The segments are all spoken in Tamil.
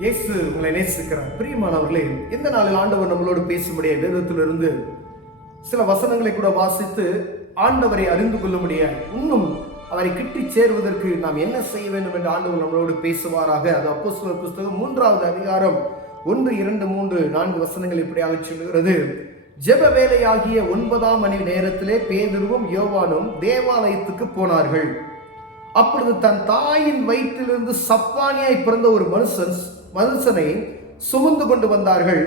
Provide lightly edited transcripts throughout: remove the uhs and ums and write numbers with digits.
இயேசு உங்களை நேசிக்கிறார். பிரியமானவர்களே, இந்த நாளில் ஆண்டவர் நம்மளோடு பேசும்படிய வேதத்திலிருந்து சில வசனங்களை கூட வாசித்து ஆண்டவரை அறிந்து கொள்ள முடியாது, இன்னும் அவரை கிட்டி சேருவதற்கு நாம் என்ன செய்ய வேண்டும் என்று ஆண்டவர் நம்மளோடு பேசுவாராக. அது அப்போஸ்தலர் புத்தகம் 3வது அதிகாரம் 1, 2, 3, 4 வசனங்கள் இப்படியாக சொல்லுகிறது. ஜெப வேலையாகிய 9ஆம் மணி நேரத்திலே பேதுருவும் யோவானும் தேவாலயத்துக்கு போனார்கள். அப்பொழுது தன் தாயின் வயிற்றிலிருந்து சப்பானியாய் பிறந்த ஒரு மனுஷனை சுமந்து கொண்டு வந்தார்கள்.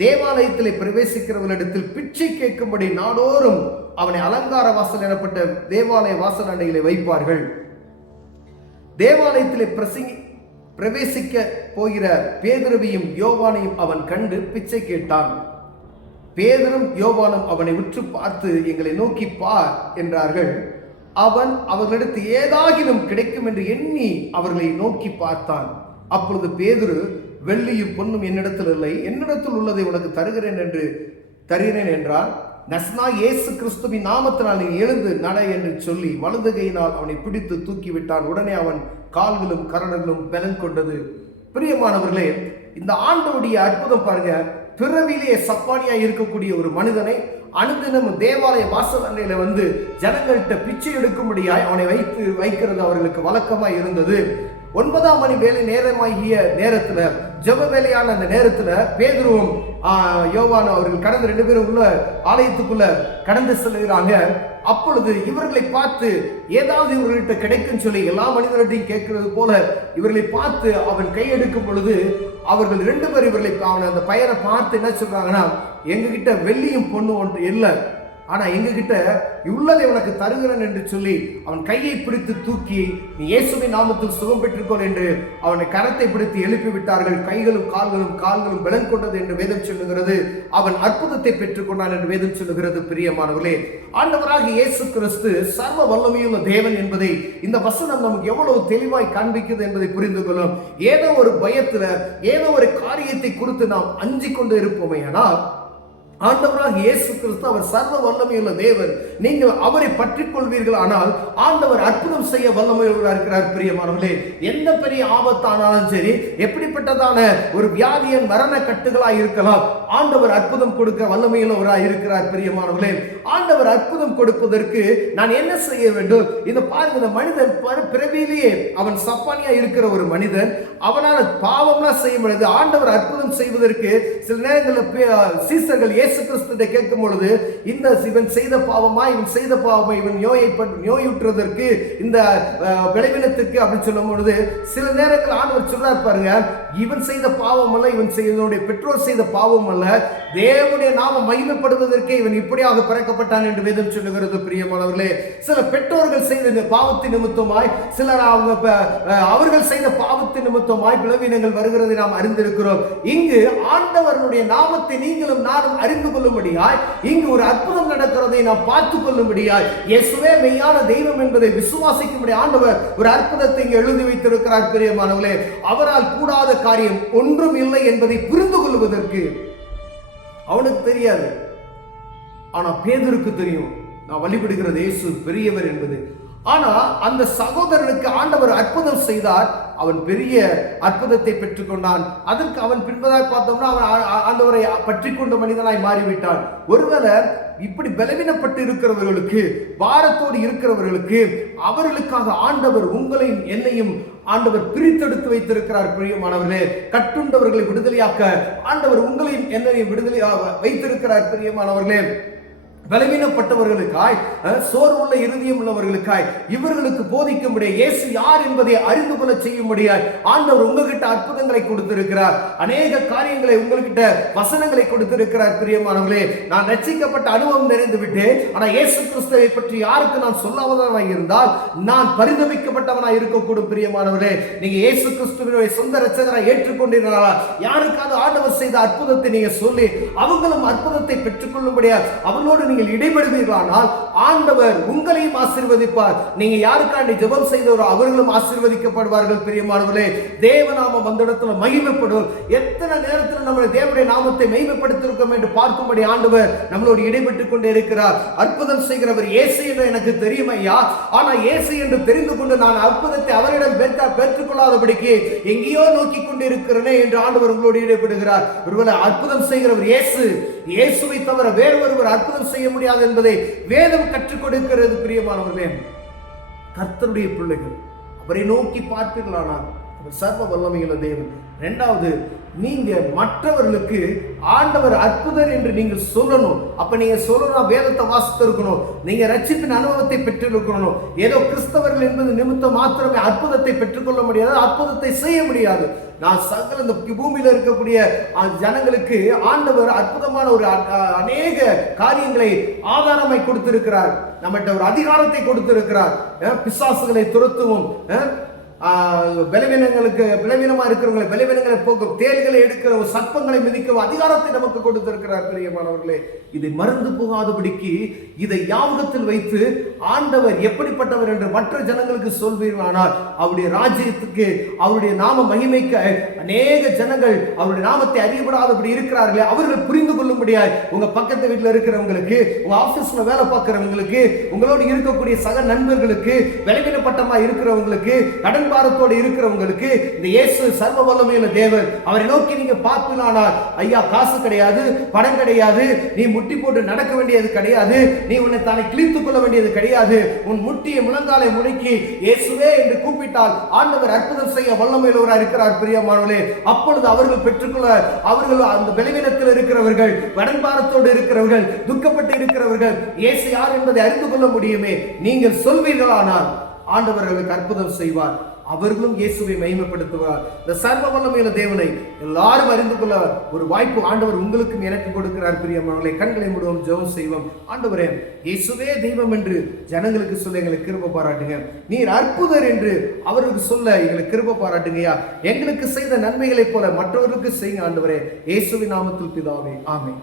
தேவாலயத்திலே பிரவேசிக்கிறவர்களிடத்தில் பிச்சை கேட்கும்படி நாடோறும் அவனை அலங்கார வாசல் எனப்பட்ட தேவாலய வாசல் அண்டையிலே வைப்பார்கள். தேவாலயத்திலே பிரவேசிக்க போகிற பேதுருவையும் யோவானையும் அவன் கண்டு பிச்சை கேட்டான். பேதுரும் யோவானும் அவனை உற்று பார்த்து, எங்களை நோக்கி பார் என்றார்கள். அவன் அவர்களிடத்து ஏதாகிலும் கிடைக்கும் என்று எண்ணி அவர்களை நோக்கி பார்த்தான். அப்பொழுது பேதுரு, வெள்ளியும் பொன்னும் என்னிடத்தில் இல்லை, என்னிடத்தில் உள்ளதை உனக்கு தருகிறேன் என்றார். நஸ்னா இயேசு கிறிஸ்துவின் நாமத்தினால் நீ எழுந்து நட என்று சொல்லி வலது கையினால் அவனை பிடித்து தூக்கிவிட்டான். உடனே அவன் கால்களும் கரணங்களும் பலன் கொண்டது. பிரியமானவர்களே, இந்த ஆண்டவருடைய அற்புதம் பாருங்க. பிறவிலேயே சப்பானியா இருக்கக்கூடிய ஒரு மனிதனை அனுதினம் தேவாலய வாசல் அண்டையில வந்து ஜனங்கள்கிட்ட பிச்சை எடுக்கும்படியாய் அவனை வைக்கிறது அவர்களுக்கு வழக்கமாய் இருந்தது. 9ஆம் மணி வேலை நேரமாகிய நேரத்துல, ஜெப வேலையான அந்த நேரத்துல பேதுருவும் யோவானும் அவர்கள் கடந்து 2 பேரும் உள்ள ஆலயத்துக்குள்ள கடந்து செல்கிறாங்க. அப்பொழுது இவர்களை பார்த்து ஏதாவது இவர்கள்ட்ட கிடைக்கும் சொல்லி எல்லா மனிதர்களையும் கேட்கிறது போல இவர்களை பார்த்து அவன் கையெடுக்கும் பொழுது அவர்கள் 2 பேர் அவனை அந்த பையனை பார்த்து என்ன சொல்றாங்கன்னா, எங்ககிட்ட வெள்ளியும் பொண்ணு ஒன்று இல்லை, ஆனா எங்ககிட்ட உள்ளதை உனக்கு தருகிறேன் என்று சொல்லி அவன் கையை பிடித்து தூக்கி, நீ இயேசுவின் நாமத்தில் சுகம் பெற்றுக்கொள் என்று அவனை கரத்தை பிடித்து எழுப்பி விட்டார்கள். கைகளும் கால்களும் பலன் கொண்டது என்று வேதம் சொல்லுகிறது. அவன் அற்புதத்தை பெற்றுக்கொண்டான் என்று வேதம் சொல்லுகிறது. பிரியமானவர்களே, ஆண்டவராக இயேசு கிறிஸ்து சர்வ வல்லமையுள்ள தேவன் என்பதை இந்த வசனம் நமக்கு எவ்வளவு தெளிவாய் காண்பிக்கிறது என்பதை புரிந்து கொள்ளும். ஏதோ ஒரு பயத்துல ஏதோ ஒரு காரியத்தை குறித்து நாம் அஞ்சிக் கொண்டு இருப்போமே, ஆனால் ஆண்டவராக இயேசு கிறிஸ்து அவர் சர்வ வல்லமையுள்ள தேவன். நீங்கள் அவரை பற்றிக் கொள்வீர்கள், ஆனால் ஆண்டவர் அற்புதம் செய்ய வல்லமையுள்ளவராக இருக்கிறார். பிரியமானவர்களே, எந்த பெரிய ஆபத்தானாலும் சரி, எப்படிப்பட்டதான ஒரு வியாதியின் மரண கட்டுகளாய் இருக்கலாம், ஆண்டவர் அற்புதம் கொடுக்க வல்லமையுள்ளவராக இருக்கிறார். பிரியமானவர்களே, ஆண்டவர் அற்புதம் கொடுப்பதற்கு நான் என்ன செய்ய வேண்டும்? இந்த பாருங்க, இந்த மனிதன் பிறவிலேயே அவன் சப்பானியா இருக்கிற ஒரு மனிதன், அவனால பாவம்லாம் செய்ய முடியாது. ஆண்டவர் அற்புதம் செய்வதற்கு சில நேரங்களில் சீசர்கள் இயேசு கிறிஸ்துவை கேட்கும் பொழுது, இவன் செய்த பாவமா, இவன் நோயுற்றதற்கு, இந்த விளைவினத்திற்கு அப்படின்னு சொல்லும் பொழுது சில நேரங்கள் ஆண்டவர் சொல்றார் பாருங்க, இவன் செய்த பாவம் அல்ல, இவனுடைய பெற்றோர் செய்த பாவம் அல்ல, தேவனுடைய நாமம் மகிமைப்படுவதற்கே இவன் இப்படியாக பிறக்கப்பட்டான் என்று வேதம் சொல்லுகிறது. பிரியமானவர்களே, சில பெற்றோர்கள் செய்த பாவத்தின் நிமித்தமாய், சிலர் அவர்கள் செய்த பாவத்தின் நிமித்தமாய் விளைவினங்கள் வருகிறதை நாம் அறிந்திருக்கிறோம். இங்கு ஆண்டவருடைய நாமத்தை நீங்களும் நானும் அறிந்து கொள்ளும்படியாய், இங்கு ஒரு அற்புதம் நடக்கிறதை நாம் பார்த்துக் கொள்ளும்படியாய், இயேசுவே மெய்யான தெய்வம் என்பதை விசுவாசிக்கும்படி ஆண்டவர் ஒரு அற்புதத்தை இங்கு எழுதி வைத்திருக்கிறார். பிரியமானவர்களே, அவரால் கூடாத காரியம் ஒன்றும் இல்லை என்பதை புரிந்து கொள்வதற்கு அவனுக்கு தெரியாது, ஆனா பேதுருக்கு தெரியும். நான் வழிபடுகிறது இயேசு பெரியவர் என்பது. ஆனா அந்த சகோதரனுக்கு ஆண்டவர் அற்புதம் செய்தார், அவன் பெரிய அற்புதத்தை பெற்றுக்கொண்டான். அதற்கு அவன் பின்பதாக பார்த்தோம்னா அவன் ஆண்டவரை பற்றி கொண்ட மனிதனாய் மாறிவிட்டான். ஒருவேளை இப்படி பலவீனப்பட்டு இருக்கிறவர்களுக்கு, பாரத்தோடு இருக்கிறவர்களுக்கு, அவர்களுக்காக ஆண்டவர் உங்களையும் என்னையும் ஆண்டவர் பிரித்தெடுத்து வைத்திருக்கிறார். பிரியமானவர்களே, கட்டுண்டவர்களை விடுதலையாக்க ஆண்டவர் உங்களையும் என்னையும் விடுதலையாக வைத்திருக்கிறார். பிரியமானவர்களே, பலவீனப்பட்டவர்களுக்காய், சோர்வுள்ள இருதயம் உள்ளவர்களுக்காய் இவர்களுக்கு போதிக்கும்படியா, இயேசு யார் என்பதை அறிந்து கொள்ள செய்யும்படியாய் ஆண்டவர் உங்ககிட்ட அற்புதங்களை கொடுத்திருக்கிறார். அநேக காரியங்களை உங்ககிட்ட வசனங்களை கொடுத்திருக்கிறார். பிரியமானவர்களே, நான் ரட்சிக்கப்பட்ட அனுபவம் நிறைந்து விட்டேன், ஆனா இயேசு கிறிஸ்துவை பற்றி யாருக்கு நான் சொல்லாதவனாய் இருந்தால் நான் பரிதவிக்கப்பட்டவனாய் இருக்கக்கூடும். பிரியமானவர்களே, நீங்க இயேசு கிறிஸ்துவினுடைய சொந்த ரட்சகராய் ஏற்றுக்கொண்டீர்களா? யாருக்காவது ஆண்டவர் செய்த அற்புதத்தை நீங்க சொல்லி அவங்களும் அற்புதத்தை பெற்றுக்கொள்ளும்படியா அவங்களோடு நீங்கள் இடைபடுவீர்களானால் ஆண்டவர் உங்களையும் ஆசீர்வதிப்பார். நீங்க யாருக்காண்டி ஜெபம் செய்தவரோ அவர்களும் ஆசீர்வதிக்கப்படுவார்கள். பிரியமானவர்களே, தேவநாமம் அந்த இடத்துல மகிமைப்படும். எத்தனை நேரத்தில் நம்முடைய தேவனுடைய நாமத்தை மகிமைப்படுத்திருக்கோம் என்று பார்க்கும்படி ஆண்டவர் நம்மளோடு இடைபெற்றுக் கொண்டே இருக்கிறார். அற்புதம் செய்கிறவர் இயேசு என்று எனக்கு தெரியும் ஐயா, ஆனா இயேசு என்று தெரிந்து கொண்டு நான் அற்புதத்தை அவரிடம் பெற்றுக்கொள்ளாதபடிக்கு எங்கேயோ நோக்கி கொண்டு இருக்கிறேனே என்று ஆண்டவர் உங்களோடு ஈடுபடுகிறார். ஒருவேளை அற்புதம் செய்கிறவர் இயேசுவை தவிர வேறு ஒருவர் அற்புதம் செய்ய முடியாது என்பதை வேதம் கற்றுக் கொடுக்கிறது. பிரியமானவர்களே, கர்த்தருடைய பிள்ளைகள் அவரை நோக்கி பார்ப்பீர்களானால் அவர் சர்வ வல்லமையுள்ள தேவன். இரண்டாவது, நீங்க மற்றவர்களுக்கு ஆண்டவர் அற்புதர் என்று நீங்கள் சொல்லணும். அப்ப நீங்க சொல்லணும், வேதத்தை வாசித்து இருக்கணும், நீங்க ரட்சிப்பின் அனுபவத்தை பெற்றிருக்கணும். ஏதோ கிறிஸ்தவர்கள் என்பது நிமித்தம் மாத்திரமே அற்புதத்தை பெற்றுக்கொள்ள முடியாது, அற்புதத்தை செய்ய முடியாது. நான் சகல இந்த பூமியில இருக்கக்கூடிய ஜனங்களுக்கு ஆண்டவர் அற்புதமான ஒரு அநேக காரியங்களை ஆதாரமாய் கொடுத்திருக்கிறார். நம்மகிட்ட ஒரு அதிகாரத்தை கொடுத்திருக்கிறார். பிசாசுகளை துரத்துவோம், பலவீனமா இருக்கிறவங்களை பலவீனங்களை போக்கும், தேள்களை எடுக்கிற சர்ப்பங்களை மிதிக்க அதிகாரத்தை நமக்கு கொடுத்திருக்கிறார். பிரியமானவர்களே, இதை மறந்து போகாதபடிக்கு இதை ஞாபகத்தில் வைத்து ஆண்டவர் எப்படிப்பட்டவர் என்று மற்ற ஜனங்களுக்கு சொல்வீர்களானால் அவருடைய ராஜ்யத்துக்கு அவருடைய நாம மகிமைக்கு அநேக ஜனங்கள் அவருடைய நாமத்தை அறியப்படாதபடி இருக்கிறார்களே அவர்கள் புரிந்து கொள்ளும்படியாய் உங்க பக்கத்து வீட்டில் இருக்கிறவங்களுக்கு, உங்க ஆபீஸ்ல வேலை பார்க்கிறவங்களுக்கு, உங்களோடு இருக்கக்கூடிய சக நண்பர்களுக்கு, பலவீனப்பட்டமா இருக்கிறவங்களுக்கு, கடன் பாரத்தோடு இருக்கிறவங்களுக்கு இந்த இயேசு சர்வ வல்லமையுள்ள தேவன் அவரை நோக்கி நீங்க பார்ப்பீர்களானால், ஐயா காசு கிடையாது, பணம் கிடையாது, நீ முட்டி போட்டு நடக்க வேண்டியது கிடையாது, நீ உன்னை தானே கிழித்துக் கொள்ள வேண்டியது கிடையாது, உன் முட்டியை முழங்காலை முடக்கி இயேசுவே என்று கூப்பிட்டால் ஆண்டவர் அற்புதம் செய்ய வல்லமையுள்ளவராக இருக்கிறார். பிரியமானவர்களே, அப்பொழுது அவர்கள் பெற்றுக்கொள்ள, அவர்கள் அந்த பலவீனத்தில் இருக்கிறவர்கள், கடன்பாரத்தோடு இருக்கிறவர்கள், துக்கப்பட்டு இருக்கிறவர்கள் இயேசு யார் என்பதை அறிந்து கொள்ள முடியுமே. நீங்கள் சொல்வீர்களானால் ஆண்டவர்களுக்கு அற்புதம் செய்வார், அவர்களும் இயேசுவை மகிமைப்படுத்துவார். இந்த சர்வ வல்லமையுள்ள தேவனை எல்லாரும் அறிந்து கொள்ள ஒரு வாய்ப்பு ஆண்டவர் உங்களுக்கும் எனக்கு கொடுக்கிறார். பிரியமானவர்களே, கண்களை மூடுவோம், ஜெபம் செய்வோம். ஆண்டவரே, இயேசுவே தெய்வம் என்று ஜனங்களுக்கு சொல்ல எங்களுக்கு கிருபை பாராட்டுங்க. நீர் அற்புதர் என்று அவர்களுக்கு சொல்ல எங்களுக்கு கிருபை பாராட்டுங்கய்யா. எங்களுக்கு செய்த நன்மைகளைப் போல மற்றவர்களுக்கு செய்யுங்க ஆண்டவரே. இயேசுவின் நாமத்தில் பிதாவே, ஆமென்.